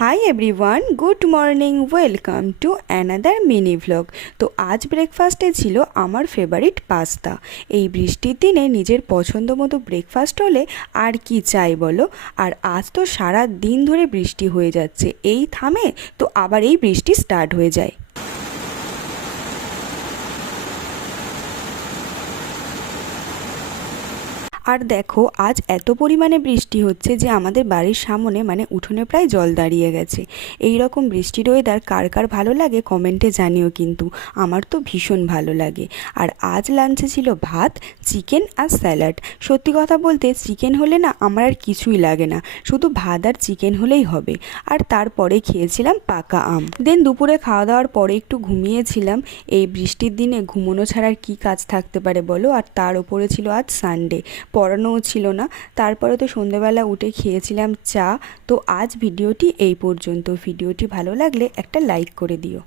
Hi everyone, good morning, welcome to another mini vlog. তো আজ ব্রেকফাস্টে ছিল আমার ফেভারিট পাস্তা। এই বৃষ্টির দিনে নিজের পছন্দ মতো ব্রেকফাস্ট হলে আর কি চাই বলো। আর আজ তো সারা দিন ধরে বৃষ্টি হয়ে যাচ্ছে, এই থামে তো আবার এই বৃষ্টি স্টার্ট হয়ে যায়। আর দেখো আজ এত পরিমাণে বৃষ্টি হচ্ছে যে আমাদের বাড়ির সামনে মানে উঠোনে প্রায় জল দাঁড়িয়ে গেছে। এই রকম বৃষ্টির ওয়েদার কার কার ভালো লাগে কমেন্টে জানিও, কিন্তু আমার তো ভীষণ ভালো লাগে। আর আজ লাঞ্চে ছিল ভাত, চিকেন আর স্যালাড। সত্যি কথা বলতে চিকেন হলে না আমার আর কিছুই লাগে না, শুধু ভাত আর চিকেন হলেই হবে। আর তারপরে খেয়েছিলাম পাকা আম। দেন দুপুরে খাওয়া দাওয়ার পরে একটু ঘুমিয়েছিলাম। এই বৃষ্টির দিনে ঘুমোনো ছাড়া আর কী কাজ থাকতে পারে বলো। আর তার ওপরে ছিল আজ সানডে, পড়ানোও ছিল না। তারপরে তো সন্ধেবেলা উঠে খেয়েছিলাম চা। তো আজ ভিডিওটি এই পর্যন্ত। ভিডিওটি ভালো লাগলে একটা লাইক করে দিও।